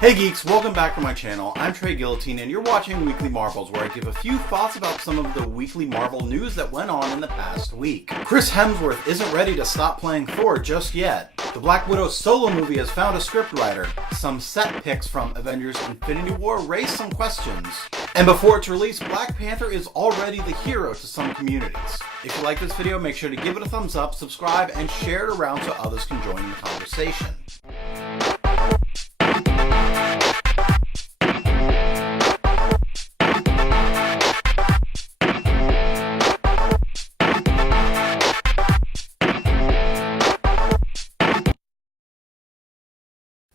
Hey geeks, welcome back to my channel. I'm Trey Guillotine and you're watching Weekly Marvels, where I give a few thoughts about some of the weekly Marvel news that went on in the past week. Chris Hemsworth isn't ready to stop playing Thor just yet. The Black Widow solo movie has found a scriptwriter. Some set pics from Avengers Infinity War raise some questions. And before its release, Black Panther is already the hero to some communities. If you like this video, make sure to give it a thumbs up, subscribe, and share it around so others can join the conversation.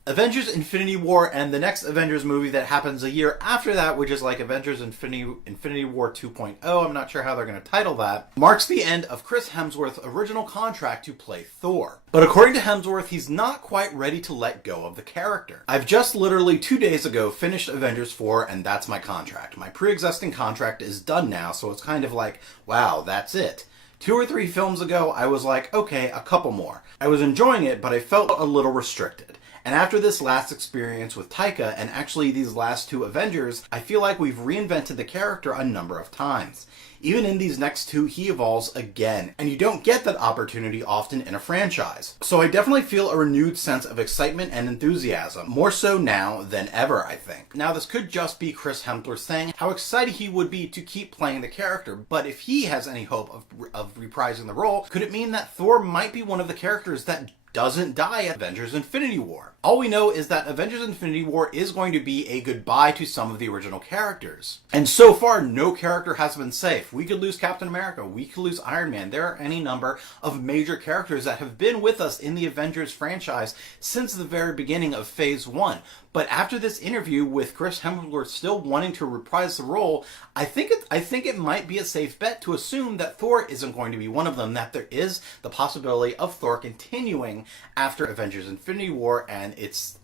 Avengers Infinity War and the next Avengers movie that happens a year after that, which is like Avengers Infinity War 2.0, I'm not sure how they're going to title that, marks the end of Chris Hemsworth's original contract to play Thor. But according to Hemsworth, he's not quite ready to let go of the character. I've just literally 2 days ago finished Avengers 4 and that's my contract. My pre-existing contract is done now, so it's kind of like, wow, that's it. 2 or 3 films ago, I was like, okay, a couple more. I was enjoying it, but I felt a little restricted. And after this last experience with Taika, and actually these last 2 Avengers, I feel like we've reinvented the character a number of times. Even in these next 2, he evolves again, and you don't get that opportunity often in a franchise. So I definitely feel a renewed sense of excitement and enthusiasm, more so now than ever, I think. Now this could just be Chris Hemsworth saying how excited he would be to keep playing the character, but if he has any hope of reprising the role, could it mean that Thor might be one of the characters that doesn't die at Avengers Infinity War? All we know is that Avengers Infinity War is going to be a goodbye to some of the original characters. And so far, no character has been safe. We could lose Captain America, we could lose Iron Man. There are any number of major characters that have been with us in the Avengers franchise since the very beginning of Phase 1. But after this interview with Chris Hemsworth still wanting to reprise the role, I think it might be a safe bet to assume that Thor isn't going to be one of them, that there is the possibility of Thor continuing after Avengers Infinity War and its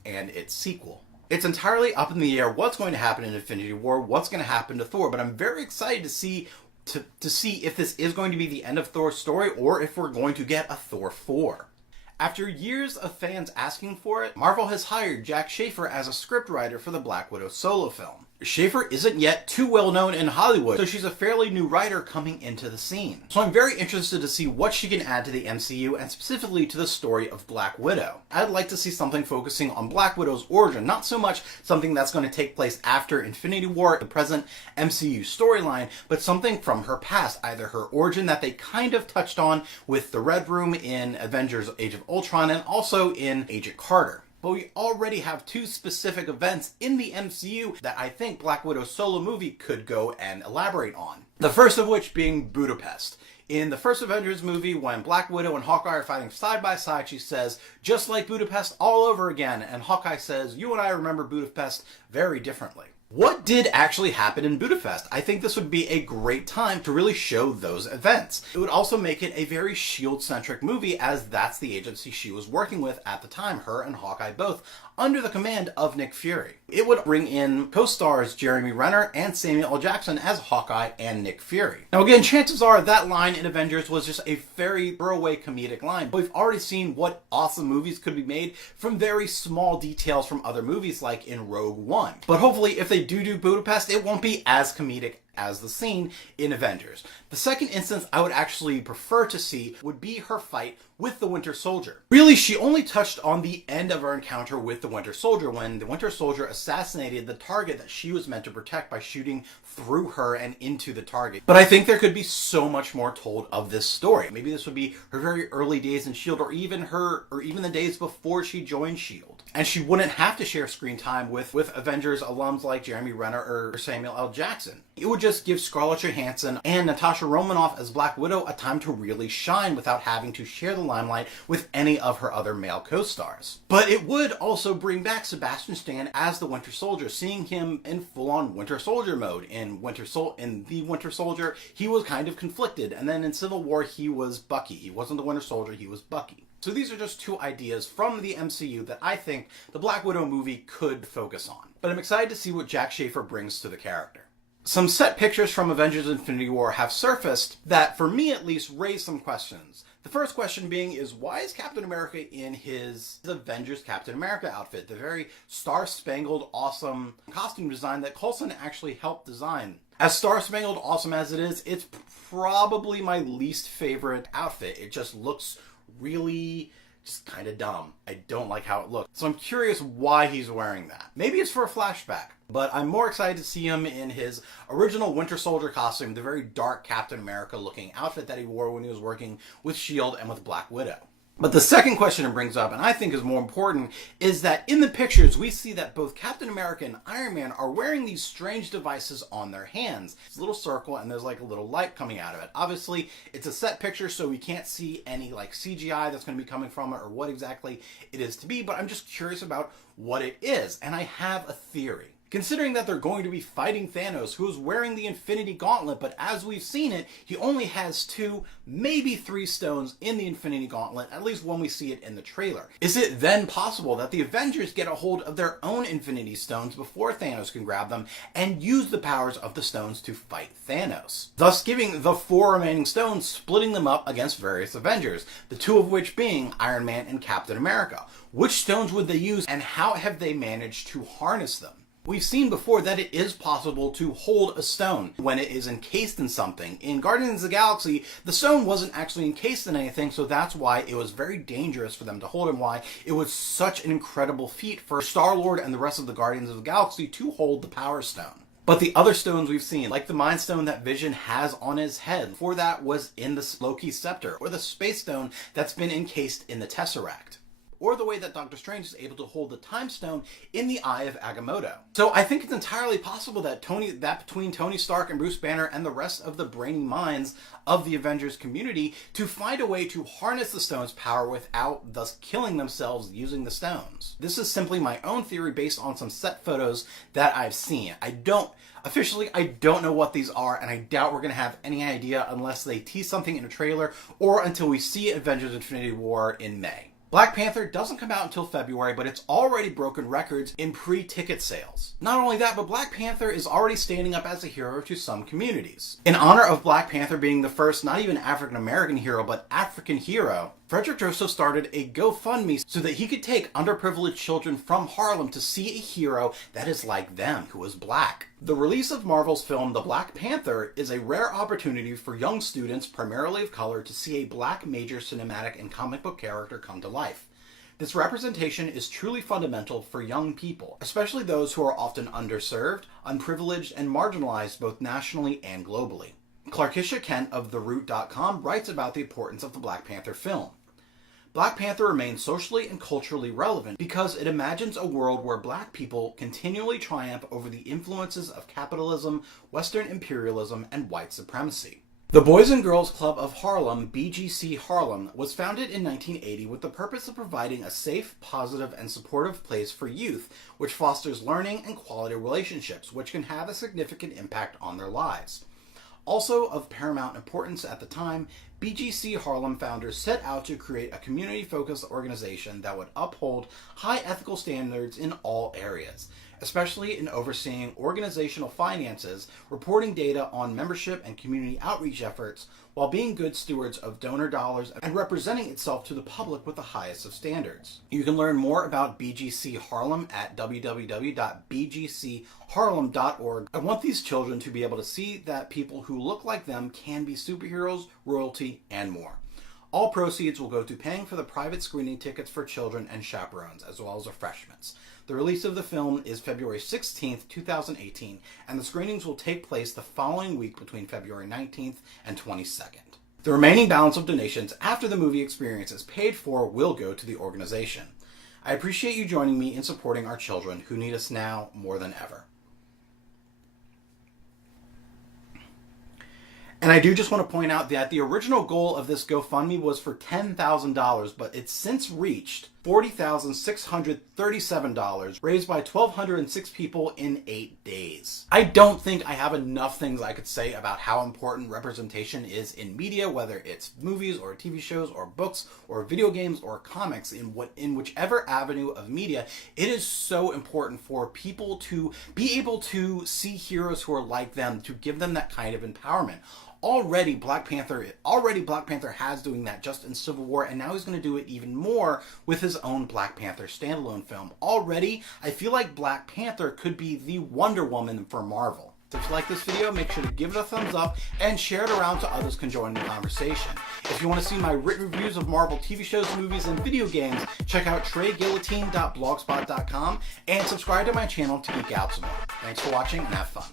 sequel. It's entirely up in the air what's going to happen in Infinity War, what's going to happen to Thor, but I'm very excited to see if this is going to be the end of Thor's story or if we're going to get a Thor 4. After years of fans asking for it, Marvel has hired Jack Schaefer as a scriptwriter for the Black Widow solo film. Schaefer isn't yet too well known in Hollywood, so she's a fairly new writer coming into the scene. So I'm very interested to see what she can add to the MCU and specifically to the story of Black Widow. I'd like to see something focusing on Black Widow's origin, not so much something that's going to take place after Infinity War, the present MCU storyline, but something from her past, either her origin that they kind of touched on with the Red Room in Avengers Age of Ultron and also in Agent Carter. But we already have 2 specific events in the MCU that I think Black Widow's solo movie could go and elaborate on. The first of which being Budapest. In the first Avengers movie, when Black Widow and Hawkeye are fighting side by side, she says, "Just like Budapest all over again." And Hawkeye says, "You and I remember Budapest very differently." What did actually happen in Budapest? I think this would be a great time to really show those events. It would also make it a very S.H.I.E.L.D.-centric movie, as that's the agency she was working with at the time, her and Hawkeye both, under the command of Nick Fury. It would bring in co-stars Jeremy Renner and Samuel L. Jackson as Hawkeye and Nick Fury. Now again, chances are that line in Avengers was just a very throwaway comedic line, but we've already seen what awesome movies could be made from very small details from other movies like in Rogue One. But hopefully if they do Budapest, it won't be as comedic as the scene in Avengers. The second instance I would actually prefer to see would be her fight with the Winter Soldier. Really, she only touched on the end of her encounter with the Winter Soldier when the Winter Soldier assassinated the target that she was meant to protect by shooting through her and into the target. But I think there could be so much more told of this story. Maybe this would be her very early days in S.H.I.E.L.D. or even the days before she joined S.H.I.E.L.D. And she wouldn't have to share screen time with Avengers alums like Jeremy Renner or Samuel L. Jackson. It would just give Scarlett Johansson and Natasha Romanoff as Black Widow a time to really shine without having to share the limelight with any of her other male co-stars. But it would also bring back Sebastian Stan as the Winter Soldier, seeing him in full-on Winter Soldier mode. In the Winter Soldier, he was kind of conflicted, and then in Civil War, he was Bucky. He wasn't the Winter Soldier, he was Bucky. So these are just 2 ideas from the MCU that I think the Black Widow movie could focus on. But I'm excited to see what Jack Schaefer brings to the character. Some set pictures from Avengers Infinity War have surfaced that, for me at least, raise some questions. The The first question being is, why is Captain America in his Avengers Captain America outfit? The very star-spangled awesome costume design that Coulson actually helped design. As star-spangled awesome as it is, it's probably my least favorite outfit. It just looks really just kind of dumb. I don't like how it looks. So I'm curious why he's wearing that. Maybe it's for a flashback, but I'm more excited to see him in his original Winter Soldier costume, the very dark Captain America looking outfit that he wore when he was working with S.H.I.E.L.D. and with Black Widow. But the second question it brings up, and I think is more important, is that in the pictures we see that both Captain America and Iron Man are wearing these strange devices on their hands. It's a little circle and there's like a little light coming out of it. Obviously, it's a set picture, so we can't see any like CGI that's going to be coming from it or what exactly it is to be, but I'm just curious about what it is, and I have a theory. Considering that they're going to be fighting Thanos, who is wearing the Infinity Gauntlet, but as we've seen it, he only has 2, maybe 3 stones in the Infinity Gauntlet, at least when we see it in the trailer. Is it then possible that the Avengers get a hold of their own Infinity Stones before Thanos can grab them and use the powers of the stones to fight Thanos? Thus giving the 4 remaining stones, splitting them up against various Avengers, the 2 of which being Iron Man and Captain America. Which stones would they use, and how have they managed to harness them? We've seen before that it is possible to hold a stone when it is encased in something. In Guardians of the Galaxy, the stone wasn't actually encased in anything, so that's why it was very dangerous for them to hold, and why it was such an incredible feat for Star-Lord and the rest of the Guardians of the Galaxy to hold the Power Stone. But the other stones we've seen, like the Mind Stone that Vision has on his head, before that was in the Loki's Scepter, or the Space Stone that's been encased in the Tesseract, or the way that Doctor Strange is able to hold the Time Stone in the Eye of Agamotto. So I think it's entirely possible that between Tony Stark and Bruce Banner and the rest of the brainy minds of the Avengers community to find a way to harness the stone's power without thus killing themselves using the stones. This is simply my own theory based on some set photos that I've seen. I don't know what these are, and I doubt we're going to have any idea unless they tease something in a trailer or until we see Avengers Infinity War in May. Black Panther doesn't come out until February, but it's already broken records in pre-ticket sales. Not only that, but Black Panther is already standing up as a hero to some communities. In honor of Black Panther being the first not even African-American hero, but African hero, Frederick Joseph started a GoFundMe so that he could take underprivileged children from Harlem to see a hero that is like them, who is black. The release of Marvel's film The Black Panther is a rare opportunity for young students, primarily of color, to see a black major cinematic and comic book character come to life. This representation is truly fundamental for young people, especially those who are often underserved, unprivileged, and marginalized both nationally and globally. Clarkisha Kent of TheRoot.com writes about the importance of the Black Panther film. Black Panther remains socially and culturally relevant because it imagines a world where black people continually triumph over the influences of capitalism, Western imperialism, and white supremacy. The Boys and Girls Club of Harlem, BGC Harlem, was founded in 1980 with the purpose of providing a safe, positive, and supportive place for youth, which fosters learning and quality relationships, which can have a significant impact on their lives. Also of paramount importance at the time, BGC Harlem founders set out to create a community-focused organization that would uphold high ethical standards in all areas, especially in overseeing organizational finances, reporting data on membership and community outreach efforts, while being good stewards of donor dollars and representing itself to the public with the highest of standards. You can learn more about BGC Harlem at www.bgcharlem.org. I want these children to be able to see that people who look like them can be superheroes, royalty, and more. All proceeds will go to paying for the private screening tickets for children and chaperones, as well as refreshments. The release of the film is February 16th, 2018, and the screenings will take place the following week between February 19th and 22nd. The remaining balance of donations after the movie experience is paid for will go to the organization. I appreciate you joining me in supporting our children who need us now more than ever. And I do just want to point out that the original goal of this GoFundMe was for $10,000, but it's since reached $40,637, raised by 1,206 people in 8 days. I don't think I have enough things I could say about how important representation is in media, whether it's movies or TV shows or books or video games or comics, in whichever avenue of media. It is so important for people to be able to see heroes who are like them, to give them that kind of empowerment. Already Black Panther has doing that just in Civil War, and now he's going to do it even more with his own Black Panther standalone film. Already, I feel like Black Panther could be the Wonder Woman for Marvel. So if you like this video, make sure to give it a thumbs up and share it around so others can join the conversation. If you want to see my written reviews of Marvel TV shows, movies, and video games, check out TreyGuillotine.blogspot.com and subscribe to my channel to geek out some more. Thanks for watching and have fun.